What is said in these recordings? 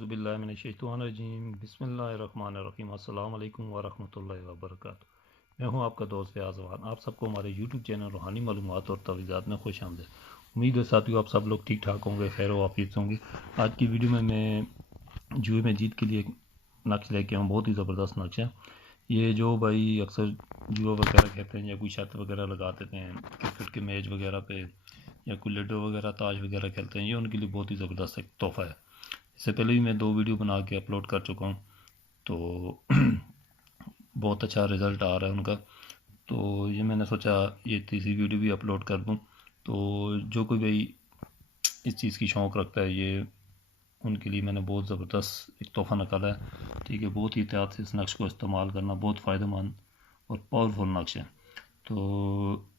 اعوذ باللہ من الشیطان الرجیم بسم اللہ الرحمن الرحیم السلام علیکم ورحمۃ اللہ وبرکاتہ۔ میں ہوں آپ کا دوست فیاض وان۔ آپ سب کو ہمارے یوٹیوب چینل روحانی معلومات اور توضیحات میں خوش آمدید۔ امید ہے ساتھیو آپ سب لوگ ٹھیک ٹھاک ہوں گے، خیر و عافیت ہوں گے۔ آج کی ویڈیو میں جوئے میں جیت کے لیے ایک نقش لے کے ہوں، بہت ہی زبردست نقش ہے یہ۔ جو بھائی اکثر جوا وغیرہ کہتے ہیں یا کوئی شرط وغیرہ لگا دیتے ہیں کرکٹ کے میچ وغیرہ پہ، یا کوئی لڈو وغیرہ تاش وغیرہ کھیلتے ہیں، یہ ان کے لیے بہت ہی زبردست ایک تحفہ ہے۔ اس سے پہلے بھی میں 2 ویڈیو بنا کے اپلوڈ کر چکا ہوں، تو بہت اچھا رزلٹ آ رہا ہے ان کا۔ تو یہ میں نے سوچا یہ تیسری ویڈیو بھی اپلوڈ کر دوں۔ تو جو کوئی بھائی اس چیز کی شوق رکھتا ہے، یہ ان کے لیے میں نے بہت زبردست ایک تحفہ نکالا ہے، ٹھیک ہے۔ بہت ہی احتیاط سے اس نقش کو استعمال کرنا بہت فائدہ مند اور پاورفل نقش ہے۔ تو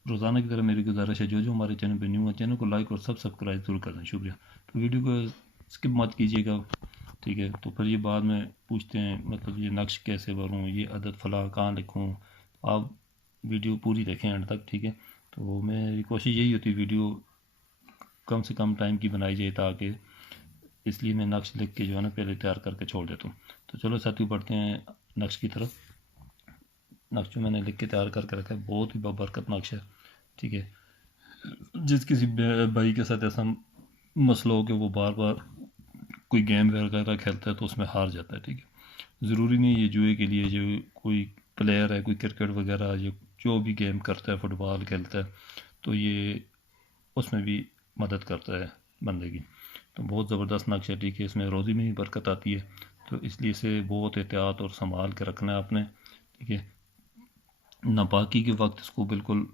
روزانہ کی طرح میری گزارش ہے، جو ہمارے چینل پہ نیو ہے چینل کو لائک اور سبسکرائب ضرور کر دیں، شکریہ۔ تو ویڈیو کو اسکپ مت کیجیے گا، ٹھیک ہے۔ تو پھر یہ بعد میں پوچھتے ہیں مطلب یہ نقش کیسے بھروں، یہ عدد فلاں کہاں لکھوں، آپ ویڈیو پوری دیکھیں اینڈ تک، ٹھیک ہے۔ تو میری کوشش یہی ہوتی ہے ویڈیو کم سے کم ٹائم کی بنائی جائے، تاکہ اس لیے میں نقش لکھ کے جو ہے نا پہلے تیار کر کے چھوڑ دیتا ہوں۔ تو چلو ساتھیو بڑھتے ہیں نقش کی طرف۔ نقش جو میں نے لکھ کے تیار کر کے رکھا ہے بہت ہی بابرکت نقش ہے، ٹھیک ہے۔ جس کسی بھائی کے ساتھ ایسا مسئلہ ہو کہ وہ بار بار کوئی گیم وغیرہ کھیلتا ہے تو اس میں ہار جاتا ہے، ٹھیک ہے۔ ضروری نہیں یہ جوئے کے لیے، جو کوئی پلیئر ہے، کوئی کرکٹ وغیرہ جو بھی گیم کرتا ہے، فٹ بال کھیلتا ہے، تو یہ اس میں بھی مدد کرتا ہے بندے کی۔ تو بہت زبردست نقش ہے، ٹھیک ہے۔ اس میں روزی میں بھی برکت آتی ہے، تو اس لیے اسے بہت احتیاط اور سنبھال کے رکھنا ہے آپ نے، ٹھیک ہے۔ ناپاکی کے وقت اس کو بالکل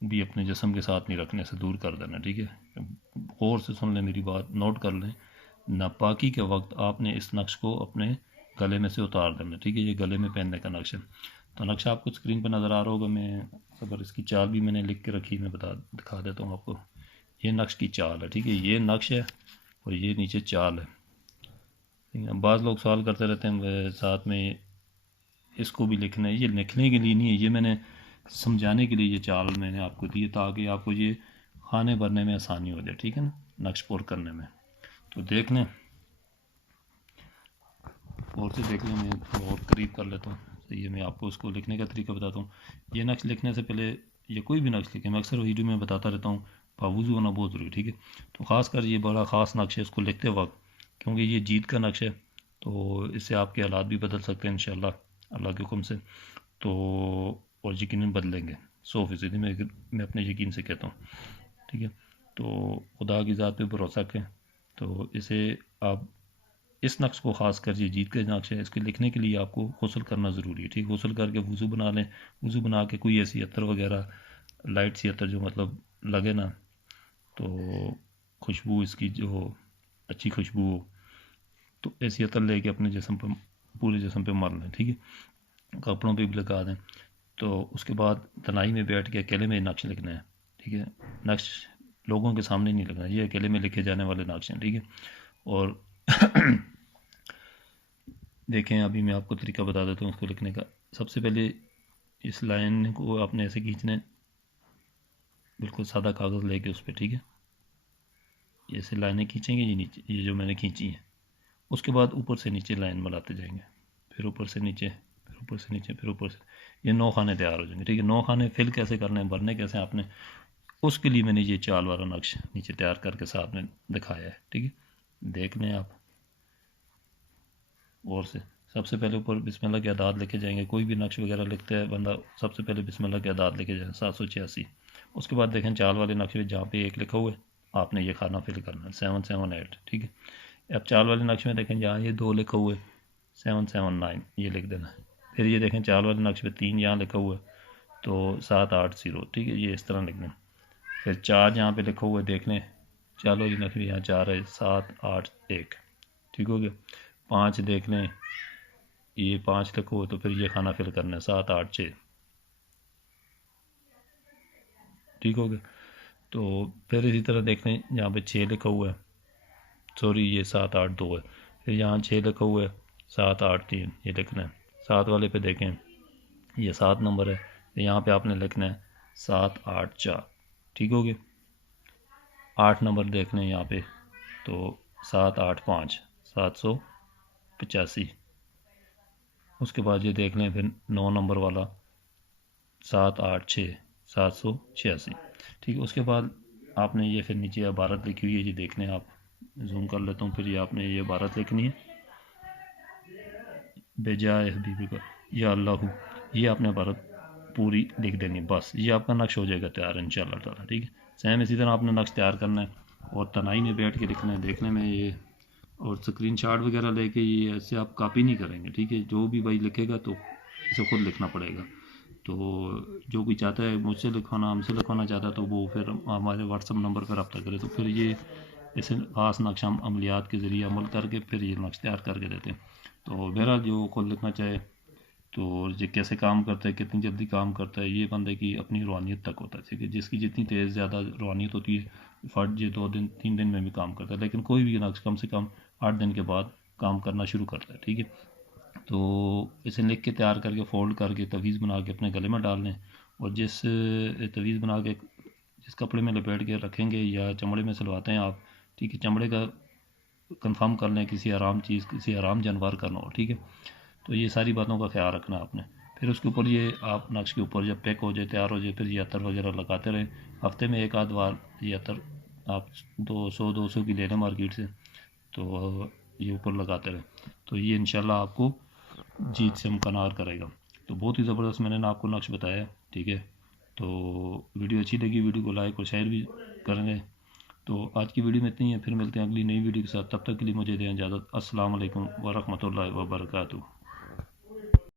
بھی اپنے جسم کے ساتھ نہیں رکھنے، سے دور کر دینا، ٹھیک ہے۔ غور سے سن لیں میری بات، نوٹ کر لیں۔ ناپاکی کے وقت آپ نے اس نقش کو اپنے گلے میں سے اتار دینا، ٹھیک ہے۔ یہ گلے میں پہننے کا نقش ہے۔ تو نقش آپ کو اسکرین پہ نظر آ رہا ہوگا، میں اگر اس کی چال بھی میں نے لکھ کے رکھی، میں دکھا دیتا ہوں آپ کو۔ یہ نقش کی چال ہے، ٹھیک ہے۔ یہ نقش ہے اور یہ نیچے چال ہے۔ بعض لوگ سوال کرتے رہتے ہیں ساتھ میں اس کو بھی لکھنا ہے، یہ لکھنے کے لیے نہیں ہے، یہ میں نے سمجھانے کے لیے یہ چال میں نے آپ کو دی ہے، تاکہ آپ کو یہ کھانے بھرنے میں آسانی ہو جائے، ٹھیک ہے نا، نقش پور کرنے میں۔ تو دیکھ لیں اور سے دیکھ لیں، میں اور قریب کر لیتا ہوں، صحیح ہے۔ میں آپ کو اس کو لکھنے کا طریقہ بتاتا ہوں۔ یہ نقش لکھنے سے پہلے یہ کوئی بھی نقش لکھیں، میں اکثر ویڈیو میں بتاتا رہتا ہوں، باوضو ہونا بہت ضروری، ٹھیک ہے۔ تو خاص کر یہ بڑا خاص نقش ہے اس کو لکھتے وقت، کیونکہ یہ جیت کا نقش ہے، تو اس سے آپ کے حالات بھی بدل سکتے ہیں انشاءاللہ اللہ کے حکم سے، تو اور یقیناً بدلیں گے 100%، میں اپنے یقین سے کہتا ہوں، ٹھیک ہے۔ تو خدا کی ذات پہ بھروسہ کریں۔ تو اسے آپ اس نقش کو خاص کر یہ جیت کا نقش ہے، اس کے لکھنے کے لیے آپ کو غسل کرنا ضروری ہے، ٹھیک۔ غسل کر کے وضو بنا لیں، وضو بنا کے کوئی ایسی عطر وغیرہ لائٹ سی عطر جو مطلب لگے نا، تو خوشبو اس کی جو اچھی خوشبو ہو، تو ایسی عطر لے کے اپنے جسم پہ، پورے جسم پہ مار لیں، ٹھیک ہے۔ کپڑوں پہ بھی لگا دیں۔ تو اس کے بعد تنہائی میں بیٹھ کے اکیلے میں نقش لکھنا ہے، ٹھیک ہے۔ نقش لوگوں کے سامنے نہیں لکھنا، یہ اکیلے میں لکھے جانے والے نقش ہیں، ٹھیک ہے۔ اور دیکھیں ابھی میں آپ کو طریقہ بتا دیتا ہوں اس کو لکھنے کا۔ سب سے پہلے اس لائن کو آپ نے ایسے کھینچنا ہے، بالکل سادہ کاغذ لے کے اس پہ، ٹھیک ہے۔ ایسے لائنیں کھینچیں گے، یہ نیچے یہ جو میں نے کھینچی ہیں، اس کے بعد اوپر سے نیچے لائن بناتے جائیں گے، پھر اوپر سے نیچے، پھر اوپر سے نیچے، پھر اوپر سے، یہ 9 خانے تیار ہو جائیں گے، ٹھیک ہے۔ 9 خانے فل کیسے کرنے ہیں، بھرنے کیسے ہیں آپ نے، اس کے لیے میں نے یہ چال والا نقش نیچے تیار کر کے ساتھ میں دکھایا ہے، ٹھیک ہے۔ دیکھ لیں آپ غور سے۔ سب سے پہلے اوپر بسم اللہ کے اعداد لکھے جائیں گے، کوئی بھی نقش وغیرہ لکھتا ہے بندہ، سب سے پہلے بسم اللہ کے اعداد لکھے جائیں 786۔ اس کے بعد دیکھیں چال والے نقش میں جہاں پہ 1 لکھا ہوا ہے، آپ نے یہ خانہ فل کرنا ہے 778، ٹھیک ہے۔ اب چال والے نقش میں دیکھیں جہاں یہ 2 لکھا ہوا ہے 779، یہ لکھ دینا ہے۔ پھر یہ دیکھیں چال والے نقش میں 3 یہاں لکھا ہوا ہے، تو 780، ٹھیک ہے، یہ اس طرح لکھنا ہے۔ پھر 4 یہاں پہ لکھا ہوا ہے، دیکھ لیں چال والی نقش میں یہاں 4 ہے، 781، ٹھیک ہو گیا۔ 5 دیکھ لیں، یہ 5 لکھا ہوا ہے، تو پھر یہ خانہ فل کرنا ہے 786، ٹھیک ہو گیا۔ تو پھر اسی طرح دیکھ لیں یہاں پہ 6 لکھا ہوا ہے، سوری یہ 782 ہے، پھر یہاں 6 لکھا ہوا ہے 783، یہ لکھنا ہے۔ 7 والے پہ دیکھیں یہ 7 نمبر ہے، یہاں پہ آپ نے لکھنا ہے 784، ٹھیک ہو گیا۔ 8 نمبر دیکھ لیں یہاں پہ، تو 785، 700 85. اس کے بعد یہ دیکھ لیں پھر 9 نمبر والا 786 786. ٹھیک ہے. اس کے بعد آپ نے یہ پھر نیچے عبارت لکھی ہوئی ہے، یہ دیکھ لیں، آپ زوم کر لیتا ہوں. پھر یہ آپ نے یہ عبارت لکھنی ہے، بجائے حبیبی کا یا اللہ، یہ آپ نے عبارت پوری لکھ دینی. بس یہ آپ کا نقش ہو جائے گا تیار انشاءاللہ تعالیٰ. ٹھیک ہے. سیم اسی طرح آپ نے نقش تیار کرنا ہے اور تنہائی میں بیٹھ کے لکھنا ہے. دیکھنے میں یہ اور اسکرین شاٹ وغیرہ لے کے یہ ایسے آپ کاپی نہیں کریں گے. ٹھیک ہے. جو بھی بھائی لکھے گا تو اسے خود لکھنا پڑے گا. تو جو کوئی چاہتا ہے مجھ سے لکھوانا، ہم سے لکھوانا چاہتا ہے، تو وہ پھر ہمارے واٹس ایپ نمبر پر رابطہ کرے. تو پھر یہ اسے خاص نقش ہم عملیات کے ذریعے عمل کر کے پھر یہ نقش تیار کر کے دیتے ہیں. تو میرا جو خود لکھنا چاہے تو یہ کیسے کام کرتا ہے، کتنی جلدی کام کرتا ہے، یہ بندے کی اپنی روحانیت تک ہوتا ہے. ٹھیک ہے. جس کی جتنی تیز زیادہ روحانیت ہوتی ہے، فرد یہ 2 دن 3 دن میں بھی کام کرتا ہے، لیکن کوئی بھی نقش کم سے کم 8 دن کے بعد کام کرنا شروع کرتا ہے. ٹھیک ہے. تو اسے لکھ کے تیار کر کے فولڈ کر کے تویز بنا کے اپنے گلے میں ڈال لیں، اور جس تویز بنا کے جس کپڑے میں لپیٹ کے رکھیں گے یا چمڑے میں سلواتے ہیں آپ، ٹھیک ہے، چمڑے کا کنفرم کر لیں، کسی آرام چیز، کسی آرام جانور کا نہ ہو. ٹھیک ہے. تو یہ ساری باتوں کا خیال رکھنا ہے آپ نے. پھر اس کے اوپر یہ آپ نقش کے اوپر جب پیک ہو جائے، تیار ہو جائے، پھر یہ عطر وغیرہ لگاتے رہیں. ہفتے میں 1 آدھ بار یہ عطر آپ 200 کی لے لیں مارکیٹ سے، تو یہ اوپر لگاتے رہیں. تو یہ انشاءاللہ آپ کو جیت سے مکنار کرے گا. تو بہت ہی زبردست میں نے آپ کو نقش بتایا. ٹھیک ہے. تو ویڈیو اچھی لگی، ویڈیو کو لائک اور شیئر بھی کریں گے. تو آج کی ویڈیو میں اتنی ہے، پھر ملتے ہیں اگلی نئی ویڈیو کے ساتھ. تب تک کے لیے مجھے دیں اجازت. السلام علیکم ورحمۃ اللہ وبرکاتہ.